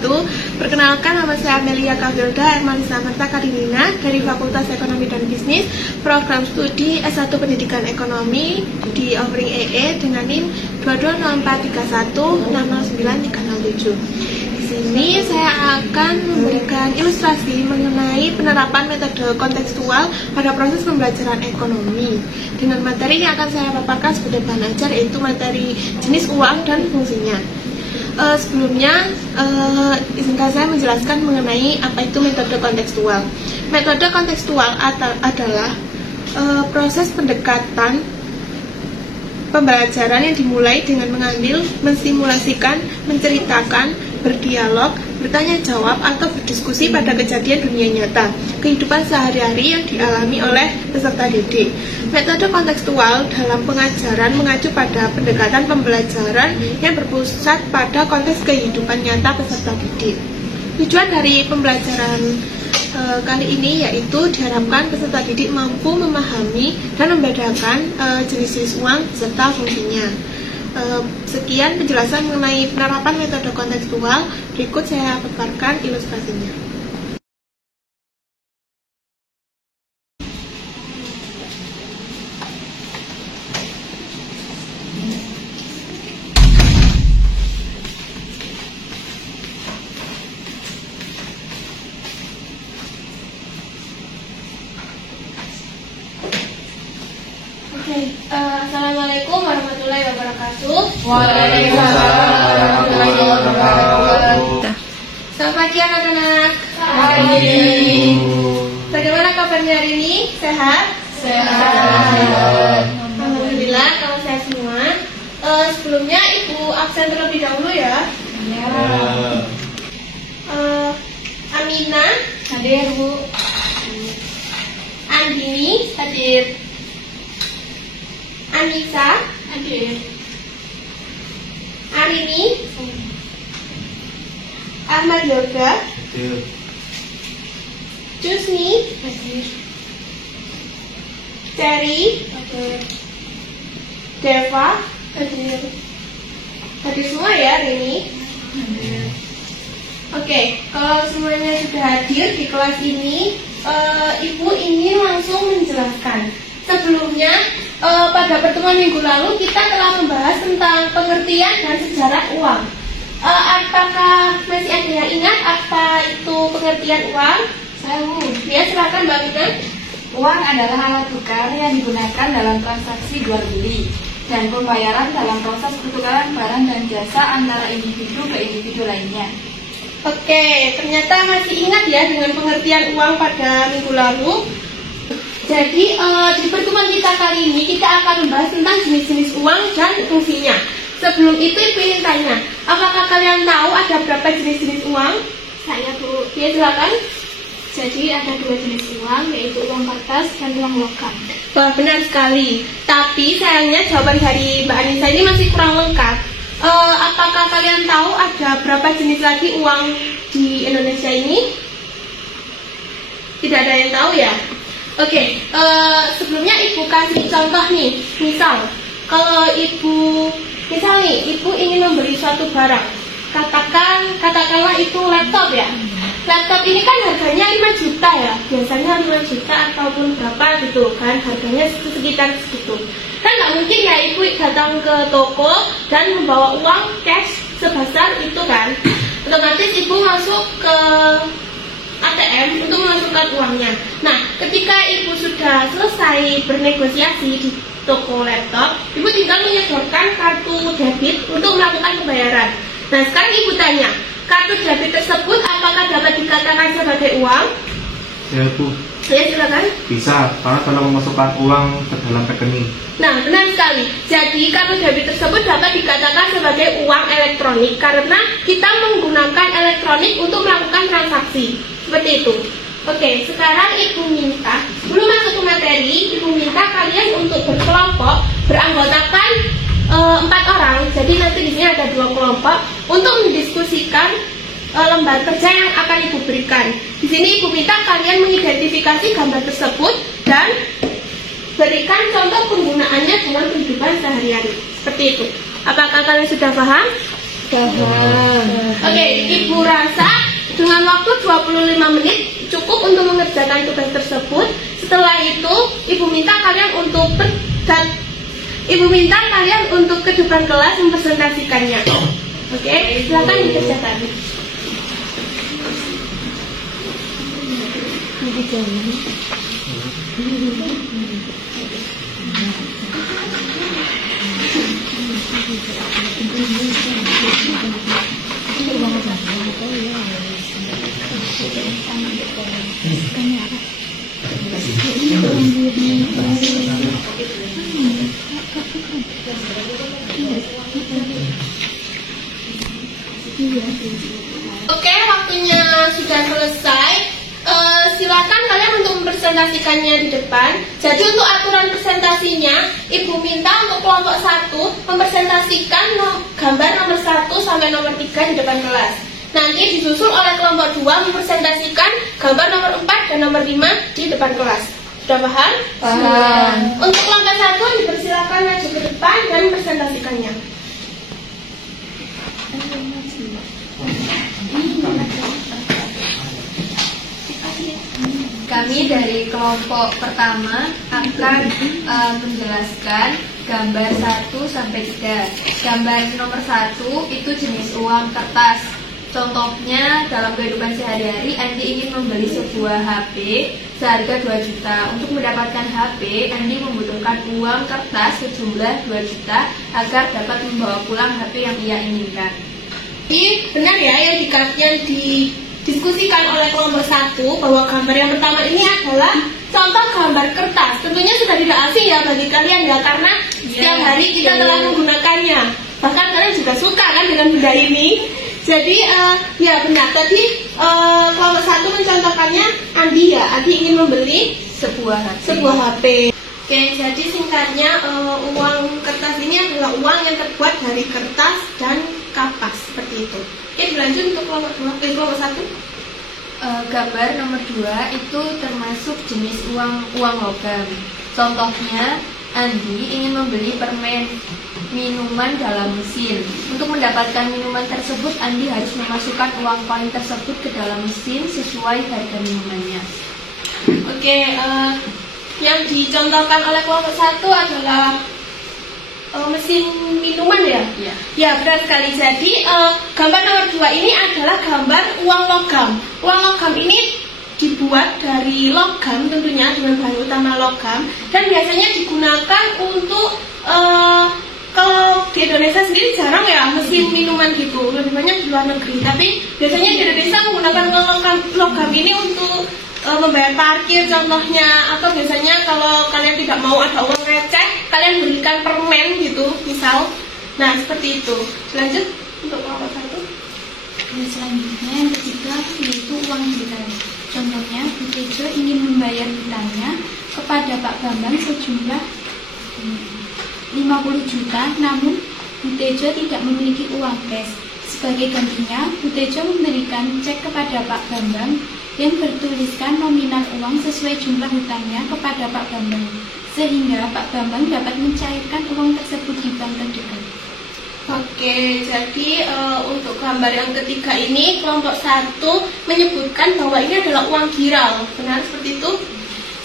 wabarakatuh. Perkenalkan, nama saya Amelia Kavrilda Hermanisa Marta Karinina dari Fakultas Ekonomi dan Bisnis, program studi S1 Pendidikan Ekonomi di offering EE dengan NIM 22431609307. Di sini saya akan memberikan ilustrasi mengenai penerapan metode kontekstual pada proses pembelajaran ekonomi dengan materi yang akan saya paparkan sebagai bahan ajar, yaitu materi jenis uang dan fungsinya. Sebelumnya, izinkan saya menjelaskan mengenai apa itu metode kontekstual. Metode kontekstual adalah proses pendekatan pembelajaran yang dimulai dengan mengambil, mensimulasikan, menceritakan, berdialog, bertanya jawab, atau berdiskusi pada kejadian dunia nyata, kehidupan sehari-hari yang dialami oleh peserta didik. Metode kontekstual dalam pengajaran mengacu pada pendekatan pembelajaran yang berpusat pada konteks kehidupan nyata peserta didik. Tujuan dari pembelajaran kali ini yaitu diharapkan peserta didik mampu memahami dan membedakan jenis-jenis uang serta fungsinya. Sekian penjelasan mengenai penerapan metode kontekstual. Berikut saya paparkan ilustrasinya. Assalamualaikum warahmatullahi wabarakatuh. Waalaikumsalam warahmatullahi wabarakatuh. Selamat pagi anak-anak. Pagi. Bagaimana kabarnya hari ini? Sehat? Sehat. Alhamdulillah, kalau sehat semua. Sebelumnya Ibu absen terlebih dahulu ya. Ya. Amina Hadir, Bu. Andini hadir. Anissa Hadir. Arini Ahmad Yoga Hadir. Jusni Hadir. Cherry Hadir. Deva hadir. Hadir semua ya hari ini. Hadir. Oke, kalau semuanya sudah hadir di kelas ini, Ibu ingin langsung menjelaskan. Sebelumnya, pada pertemuan minggu lalu kita telah membahas tentang pengertian dan sejarah uang. Apakah masih ada yang ingat apa itu pengertian uang? Saya, Bu. Ya, silakan Mbak Mina. Uang adalah alat tukar yang digunakan dalam transaksi jual beli dan pembayaran dalam proses pertukaran barang dan jasa antara individu ke individu lainnya. Oke, ternyata masih ingat ya dengan pengertian uang pada minggu lalu. Jadi di pertemuan kita kali ini kita akan membahas tentang jenis-jenis uang dan fungsinya. Sebelum itu Ibu ingin tanya, apakah kalian tahu ada berapa jenis-jenis uang? Saya, Bu. Ya, silakan. Jadi ada dua jenis uang, yaitu uang kertas dan uang logam. Wah, benar sekali. Tapi sayangnya jawaban dari Mbak Anissa ini masih kurang lengkap. Apakah kalian tahu ada berapa jenis lagi uang di Indonesia ini? Tidak ada yang tahu ya? Oke, sebelumnya Ibu kasih contoh nih. Misal, kalau Ibu ingin membeli suatu barang, katakanlah itu laptop ya. Laptop ini kan harganya 5 juta ya. Biasanya 5 juta ataupun berapa gitu kan, harganya sekitar segitu. Kan nggak mungkin ya Ibu datang ke toko dan membawa uang cash sebesar itu kan. Otomatis Ibu masuk ke ATM untuk memasukkan uangnya. Nah, ketika Ibu sudah selesai bernegosiasi di toko laptop, Ibu tinggal menyodorkan kartu debit untuk melakukan pembayaran. Nah, sekarang Ibu tanya, kartu debit tersebut apakah dapat dikatakan sebagai uang? Ya, Bu. Ya, silakan. Bisa, karena telah memasukkan uang ke dalam rekening. Nah, benar sekali. Jadi, kartu debit tersebut dapat dikatakan sebagai uang elektronik karena kita menggunakan elektronik untuk melakukan transaksi. Seperti itu. Oke, sekarang Ibu minta, sebelum masuk ke materi, Ibu minta kalian untuk berkelompok, beranggotakan 4 orang. Jadi nanti di sini ada 2 kelompok untuk mendiskusikan lembar kerja yang akan Ibu berikan. Di sini Ibu minta kalian mengidentifikasi gambar tersebut dan berikan contoh penggunaannya dalam kehidupan sehari-hari. Seperti itu. Apakah kalian sudah paham? Paham. Oke, Ibu rasa dengan waktu 25 menit cukup untuk mengerjakan tugas tersebut. Setelah itu, Ibu minta kalian untuk ke depan kelas mempresentasikannya. Oke, silakan dikerjakan. Oke, waktunya sudah selesai. Silakan kalian untuk mempresentasikannya di depan. Jadi untuk aturan presentasinya, Ibu minta untuk kelompok 1 mempresentasikan gambar nomor 1 sampai nomor 3 di depan kelas. Nanti disusul oleh kelompok 2 mempresentasikan gambar nomor 4 dan nomor 5 di depan kelas. Sudah paham? Paham. Untuk kelompok 1 dipersilakan maju ke depan dan mempresentasikannya. Kami dari kelompok pertama akan menjelaskan gambar 1 sampai 3. Gambar nomor 1 itu jenis uang kertas. Contohnya dalam kehidupan sehari-hari, Andi ingin membeli sebuah HP seharga 2 juta. Untuk mendapatkan HP, Andi membutuhkan uang kertas sejumlah 2 juta agar dapat membawa pulang HP yang ia inginkan. Jadi benar ya yang didiskusikan oleh kelompok 1 bahwa gambar yang pertama ini adalah contoh gambar kertas. Tentunya sudah tidak asing ya bagi kalian ya, karena setiap hari kita telah menggunakannya. Bahkan kalian juga suka kan dengan benda ini. Jadi ya benar tadi kelompok 1 mencontohkannya Andi ya. Andi ingin membeli sebuah HP. Oke, jadi singkatnya uang kertas ini adalah uang yang terbuat dari kertas dan kapas seperti itu. Oke, dilanjut untuk kelompok 2, kelompok 1. Gambar nomor 2 itu termasuk jenis uang logam. Contohnya, Andi ingin membeli permen minuman dalam mesin. Untuk mendapatkan minuman tersebut, Andi harus memasukkan uang koin tersebut ke dalam mesin sesuai harga minumannya. Oke, yang dicontohkan oleh kelompok 1 adalah mesin minuman ya? Iya. Ya, benar sekali. Jadi gambar nomor 2 ini adalah gambar uang logam. Uang logam ini dibuat dari logam tentunya dengan bahan utama logam, dan biasanya digunakan untuk kalau di Indonesia sendiri jarang ya mesin minuman gitu, lebih banyak di luar negeri. Tapi biasanya di Indonesia menggunakan uang logam ini untuk membayar parkir contohnya, atau biasanya kalau kalian tidak mau ada uang receh, kalian berikan permen gitu misal. Nah seperti itu. Lanjut untuk kelompok 1. Selanjutnya yang ketiga yaitu uang giral. Contohnya, Bu Tejo ingin membayar hutangnya kepada Pak Bambang sejumlah 50 juta, namun Bu Tejo tidak memiliki uang cash. Sebagai gantinya, Bu Tejo memberikan cek kepada Pak Bambang yang bertuliskan nominal uang sesuai jumlah hutangnya kepada Pak Bambang, sehingga Pak Bambang dapat mencairkan uang tersebut di bank terdekat. Oke, jadi untuk gambar yang ketiga ini kelompok 1 menyebutkan bahwa ini adalah uang giral. Benar seperti itu?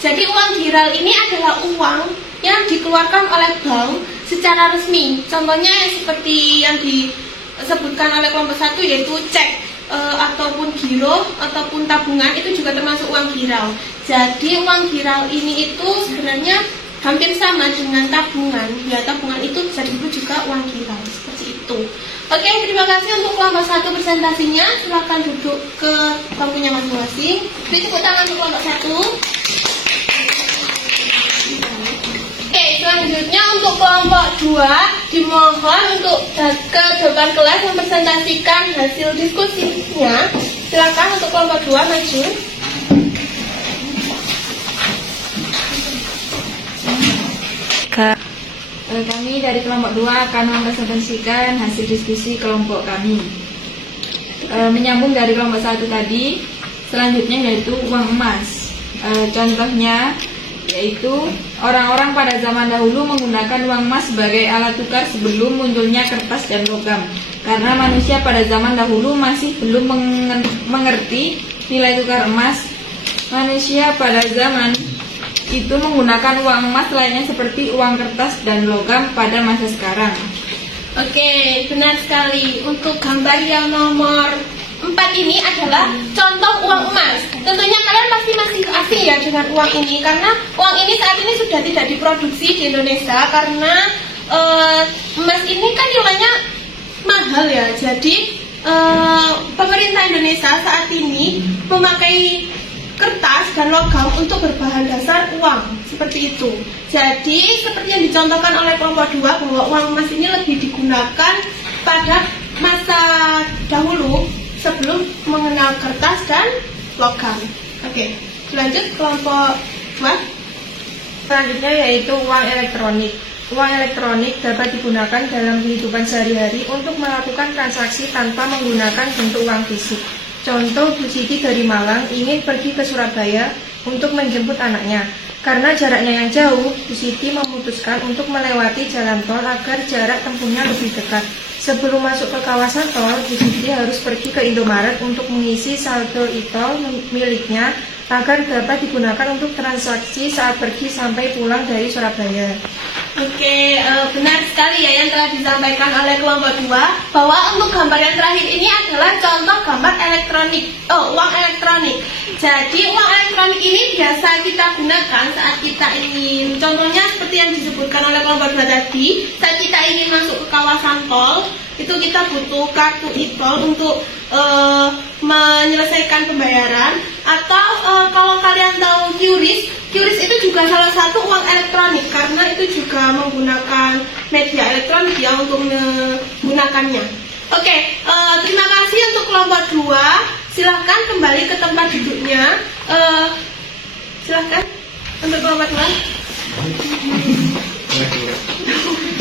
Jadi uang giral ini adalah uang yang dikeluarkan oleh bank secara resmi. Contohnya seperti yang disebutkan oleh kelompok 1 yaitu cek ataupun giro ataupun tabungan, itu juga termasuk uang giral. Jadi uang giral ini itu sebenarnya hampir sama dengan tabungan. Ya, tabungan itu bisa disebut juga uang giral, seperti itu. Oke, terima kasih untuk kelompok 1 presentasinya. Silakan duduk ke bangkunya masing-masing. Beri tepuk tangan untuk kelompok 1. Oke, selanjutnya untuk kelompok 2 dimohon untuk ke depan kelas mempresentasikan hasil diskusinya. Silakan untuk kelompok 2 maju. Kami dari kelompok 2 akan mempresentasikan hasil diskusi kelompok kami. Menyambung dari kelompok 1 tadi, selanjutnya yaitu uang emas. Contohnya, yaitu orang-orang pada zaman dahulu menggunakan uang emas sebagai alat tukar sebelum munculnya kertas dan logam. Karena manusia pada zaman dahulu masih belum mengerti nilai tukar emas, manusia pada zaman itu menggunakan uang emas lainnya seperti uang kertas dan logam pada masa sekarang. Oke, benar sekali. Untuk gambar yang nomor 4 ini adalah contoh uang emas. Tentunya kalian pasti masih asing ya dengan uang ini, karena uang ini saat ini sudah tidak diproduksi di Indonesia karena emas ini kan nilainya mahal ya. Jadi pemerintah Indonesia saat ini memakai kertas dan logam untuk berbahan dasar uang, seperti itu. Jadi seperti yang dicontohkan oleh kelompok 2 bahwa uang emas ini lebih digunakan pada masa dahulu sebelum mengenal kertas dan logam. Oke, lanjut kelompok 2. Selanjutnya yaitu uang elektronik. Uang elektronik dapat digunakan dalam kehidupan sehari-hari untuk melakukan transaksi tanpa menggunakan bentuk uang fisik. Contoh, Bu Siti dari Malang ingin pergi ke Surabaya untuk menjemput anaknya. Karena jaraknya yang jauh, Bu Siti memutuskan untuk melewati jalan tol agar jarak tempuhnya lebih dekat. Sebelum masuk ke kawasan tol, Bu Siti harus pergi ke Indomaret untuk mengisi saldo e-tol miliknya agar dapat digunakan untuk transaksi saat pergi sampai pulang dari Surabaya. Oke, benar sekali ya yang telah disampaikan oleh kelompok 2 bahwa untuk gambar yang terakhir ini adalah contoh gambar elektronik, uang elektronik. Jadi uang elektronik ini biasa kita gunakan saat kita ingin, contohnya seperti yang disebutkan oleh kelompok 2 tadi, saat kita ingin masuk ke kawasan tol, itu kita butuh kartu e-tol untuk menyelesaikan pembayaran. Atau kalau kalian tahu QRIS itu juga salah satu uang elektronik karena itu juga menggunakan media elektronik ya untuk menggunakannya. Oke, terima kasih untuk kelompok 2. Silahkan kembali ke tempat duduknya. Silahkan untuk kelompok 2.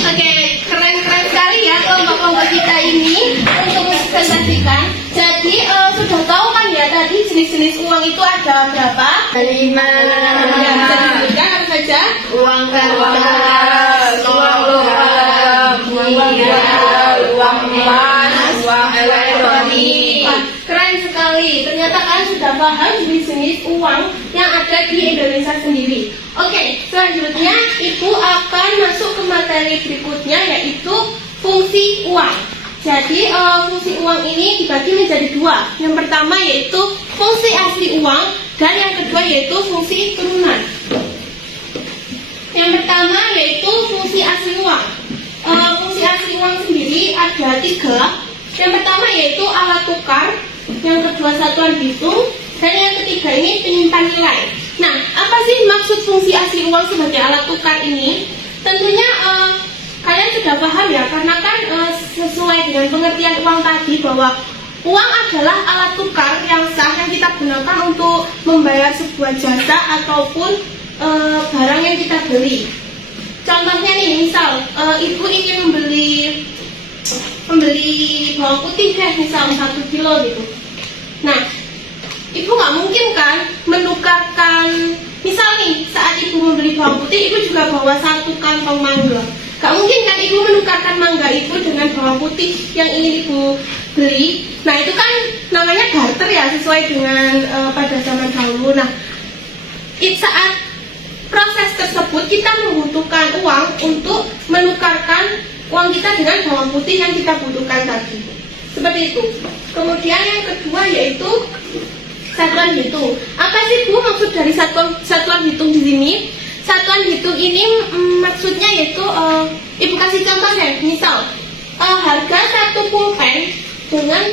Oke, keren-keren sekali ya kelompok-kelompok kita ini untuk presentasikan. Jadi sudah tahu kan ya tadi jenis-jenis uang itu ada berapa? 5. Ya, bisa disebutkan apa saja? Uang kertas, uang logam, uang emas, uang elektronik. Wah, keren sekali. Ternyata kalian sudah paham jenis-jenis uang yang ada di Indonesia sendiri. Oke, selanjutnya Ibu akan masuk ke materi berikutnya yaitu fungsi uang. Jadi fungsi uang ini dibagi menjadi 2. Yang pertama yaitu fungsi asli uang dan yang kedua yaitu fungsi turunan. Yang pertama yaitu fungsi asli uang. Fungsi asli uang sendiri ada 3. Yang pertama yaitu alat tukar, yang kedua satuan hitung, dan yang ketiga ini penyimpan nilai. Nah, apa sih maksud fungsi asli uang sebagai alat tukar ini? Tentunya kalian sudah paham ya, karena kan sesuai dengan pengertian uang tadi bahwa uang adalah alat tukar yang sah yang kita gunakan untuk membayar sebuah jasa ataupun barang yang kita beli. Contohnya nih, misal Ibu ingin membeli bawang putih deh, misal 1 kilo gitu. Nah, Ibu nggak mungkin kan menukarkan, misal nih saat Ibu membeli bawang putih, Ibu juga bawa 1 kantong mangga. Gak mungkin kan Ibu menukarkan mangga Ibu dengan bawang putih yang ingin Ibu beli. Nah, itu kan namanya barter ya, sesuai dengan pada zaman dahulu. Nah, saat proses tersebut kita membutuhkan uang untuk menukarkan uang kita dengan bawang putih yang kita butuhkan tadi. Seperti itu. Kemudian yang kedua yaitu satuan hitung. Apa sih Bu maksud dari satuan hitung di sini? Satuan hitung ini maksudnya yaitu Ibu kasih contoh ya. Misal harga 1 pulpen dengan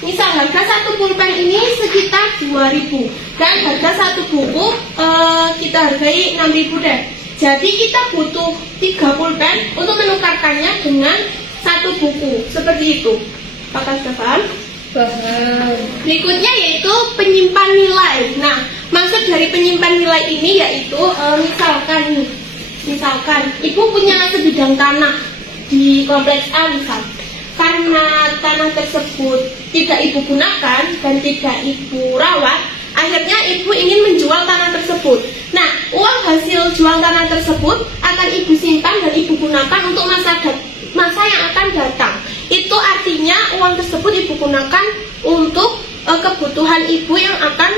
misal harga 1 pulpen ini sekitar 2.000 dan harga 1 buku kita hargai 6.000 deh. Jadi kita butuh 3 pulpen untuk menukarkannya dengan 1 buku. Seperti itu. Apakah sudah paham? Paham. Berikutnya yaitu penyimpan nilai. Nah, maksud dari penyimpan nilai ini yaitu misalkan Ibu punya sebidang tanah di kompleks A misal. Karena tanah tersebut tidak Ibu gunakan dan tidak Ibu rawat, Akhirnya ibu ingin menjual tanah tersebut. Nah, uang hasil jual tanah tersebut akan ibu simpan dan ibu gunakan untuk masa yang akan datang. Itu artinya uang tersebut ibu gunakan untuk kebutuhan ibu yang akan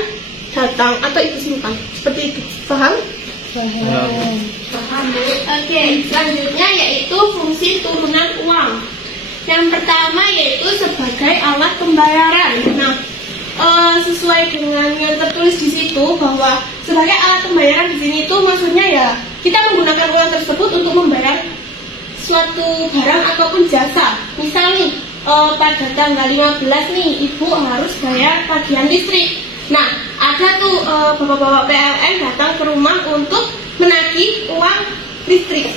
datang atau ibu simpan. Seperti itu. Paham? Paham. Oke, selanjutnya yaitu fungsi turunan uang. Yang pertama yaitu sebagai alat pembayaran. Nah, sesuai dengan yang tertulis di situ bahwa sebagai alat pembayaran di sini itu maksudnya ya kita menggunakan uang tersebut untuk membayar suatu barang ataupun jasa. Misal nih pada tanggal 15 nih ibu harus bayar tagihan listrik. Nah, ada tuh bapak-bapak PLN datang ke rumah untuk menagih uang listrik.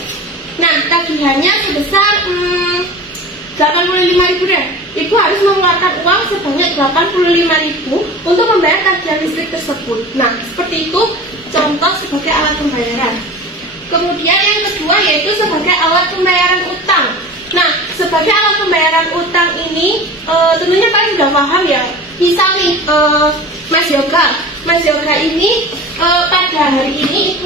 Nah, tagihannya sebesar 85.000 deh. Ibu harus mengeluarkan uang sebanyak 85.000 untuk membayar tagihan listrik tersebut. Nah, seperti itu contoh sebagai alat pembayaran. Kemudian yang kedua yaitu sebagai alat pembayaran utang. Nah, sebagai alat pembayaran utang ini tentunya kalian sudah paham ya. Misal nih Mas Yoga ini pada hari ini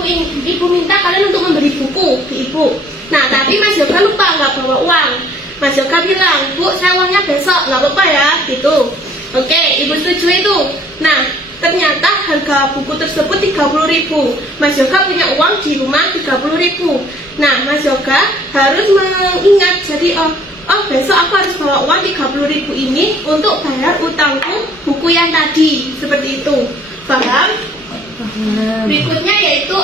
ibu minta kalian untuk memberi buku ke ibu. Nah, tapi Mas Yoga lupa nggak bawa uang. Mas Yoga bilang, Bu, saya uangnya besok, nggak apa-apa ya, gitu. Oke, ibu setuju itu. Nah, ternyata harga buku tersebut 30.000. Mas Yoga punya uang di rumah 30.000. Nah, Mas Yoga harus mengingat, jadi besok aku harus bawa uang 30.000 ini untuk bayar utangku buku yang tadi, seperti itu. Paham? Berikutnya yaitu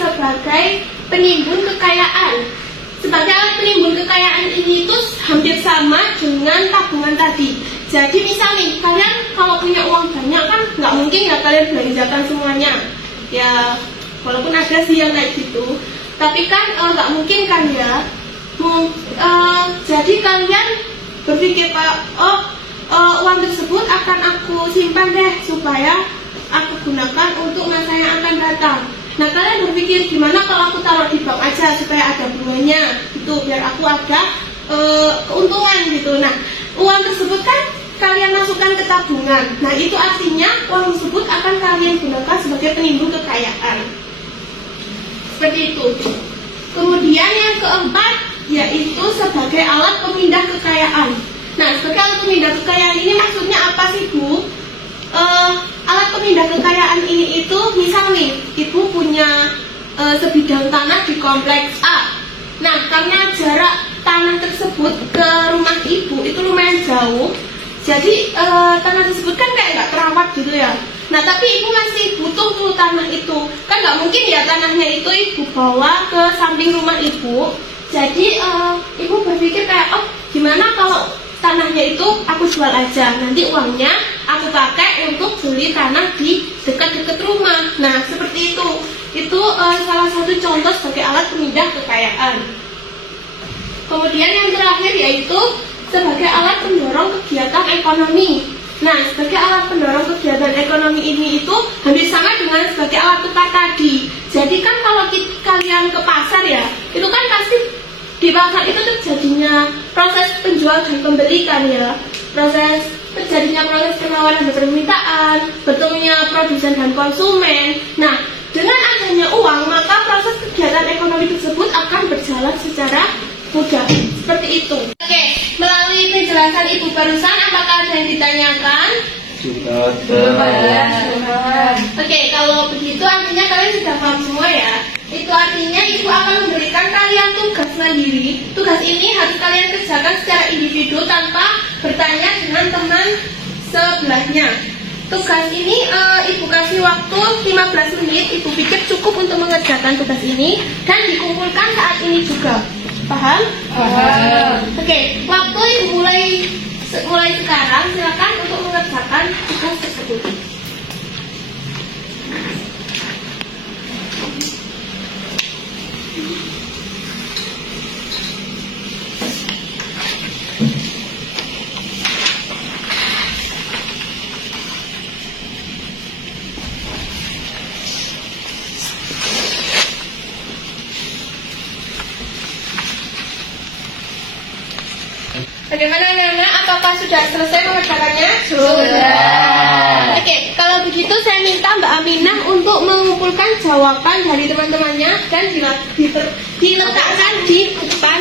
sebagai penimbun kekayaan. Sebagai alat penimbun kekayaan ini itu hampir sama dengan tabungan tadi. Jadi misal nih, kalian kalau punya uang banyak kan nggak mungkin ya kalian belanjakan semuanya. Ya, walaupun ada sih yang kayak gitu. Tapi kan nggak mungkin kan ya. Jadi kalian berpikir uang tersebut akan aku simpan deh supaya aku gunakan untuk masa yang akan datang. Nah, kalian berpikir gimana kalau aku taruh di bank aja supaya ada bunganya gitu, biar aku ada keuntungan gitu. Nah, uang tersebut kan kalian masukkan ke tabungan. Nah, itu artinya uang tersebut akan kalian gunakan sebagai penimbun kekayaan. Seperti itu. Kemudian yang keempat yaitu sebagai alat pemindah kekayaan. Nah, sebagai alat pemindah kekayaan ini maksudnya apa sih, Bu? Alat pemindah kekayaan ini itu misal nih ibu punya sebidang tanah di kompleks A. Nah, karena jarak tanah tersebut ke rumah ibu itu lumayan jauh, jadi tanah tersebut kan kayak nggak terawat gitu ya. Nah, tapi ibu masih butuh tuh tanah itu, kan nggak mungkin ya tanahnya itu ibu bawa ke samping rumah ibu. Jadi ibu berpikir kayak gimana kalau tanahnya itu aku jual aja, nanti uangnya aku pakai untuk beli tanah di dekat-dekat rumah. Nah, seperti itu. Itu salah satu contoh sebagai alat pemindah kekayaan. Kemudian yang terakhir yaitu sebagai alat pendorong kegiatan ekonomi. Nah, sebagai alat pendorong kegiatan ekonomi ini itu hampir sama dengan sebagai alat tukar tadi. Jadi kan kalau kalian ke pasar ya, itu kan pasti di pasar itu terjadinya proses penjual dan pembeli kan ya, terjadinya proses penawaran dan permintaan, bertemunya produsen dan konsumen. Nah, dengan adanya uang maka proses kegiatan ekonomi tersebut akan berjalan secara mudah. Seperti itu. Oke, melalui penjelasan ibu barusan apakah ada yang ditanyakan? Oke, kalau begitu artinya kalian sudah paham semua ya. Itu artinya ibu akan memberikan kalian tugas mandiri. Tugas ini harus kalian kerjakan secara individu tanpa bertanya dengan teman sebelahnya. Tugas ini ibu kasih waktu 15 menit. Ibu pikir cukup untuk mengerjakan tugas ini dan dikumpulkan saat ini juga. Paham? Paham. Oke, waktu ibu mulai sekarang. Silakan untuk mengerjakan tugas tersebut. Bagaimana anak-anak? Apakah sudah selesai mengerjakannya? Sudah. Oke, kalau begitu saya mengumpulkan jawaban dari teman-temannya dan diletakkan di depan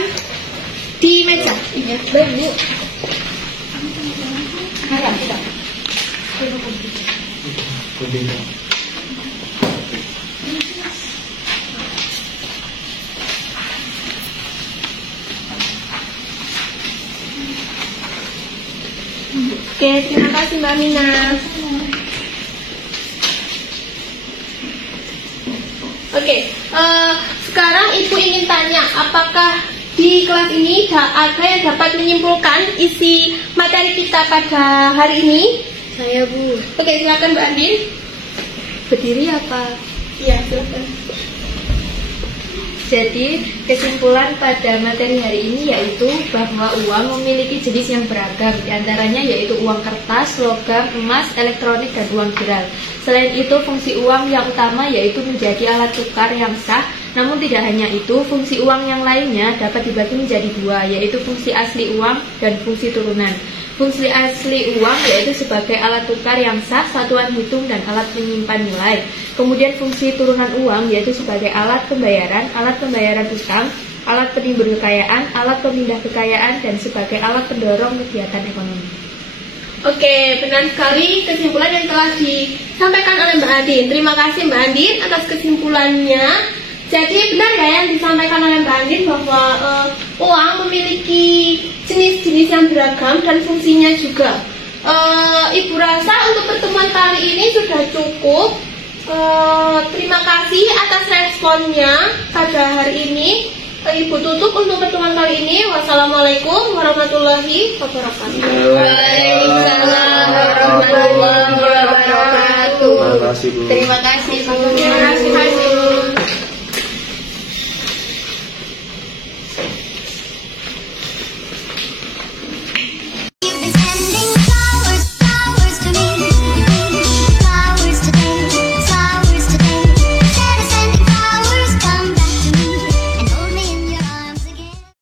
di meja. Iya, baik Bu. Oke, terima kasih Mbak Mina. Oke, sekarang Ibu ingin tanya, apakah di kelas ini ada yang dapat menyimpulkan isi materi kita pada hari ini? Saya Bu. Oke, silakan Mbak Andin. Berdiri apa? Iya, silakan. Jadi, kesimpulan pada materi hari ini yaitu bahwa uang memiliki jenis yang beragam, diantaranya yaitu uang kertas, logam, emas, elektronik, dan uang geral. Selain itu, fungsi uang yang utama yaitu menjadi alat tukar yang sah. Namun tidak hanya itu, fungsi uang yang lainnya dapat dibagi menjadi dua, yaitu fungsi asli uang dan fungsi turunan. Fungsi asli uang yaitu sebagai alat tukar yang sah, satuan hitung, dan alat menyimpan nilai. Kemudian fungsi turunan uang yaitu sebagai alat pembayaran utang, alat penimbuh kekayaan, alat pemindah kekayaan, dan sebagai alat pendorong kegiatan ekonomi. Oke, benar sekali kesimpulan yang telah disampaikan oleh Mbak Andin. Terima kasih Mbak Andin atas kesimpulannya. Jadi benar ya yang disampaikan oleh Mbak Andin bahwa uang memiliki jenis-jenis yang beragam dan fungsinya juga. Ibu rasa untuk pertemuan kali ini sudah cukup. Terima kasih atas responnya pada hari ini. Ibu tutup untuk pertemuan kali ini. Wassalamualaikum warahmatullahi wabarakatuh. Waalaikumsalam warahmatullahi wabarakatuh. Terima kasih Bu. Terima kasih Bu. Terima kasih.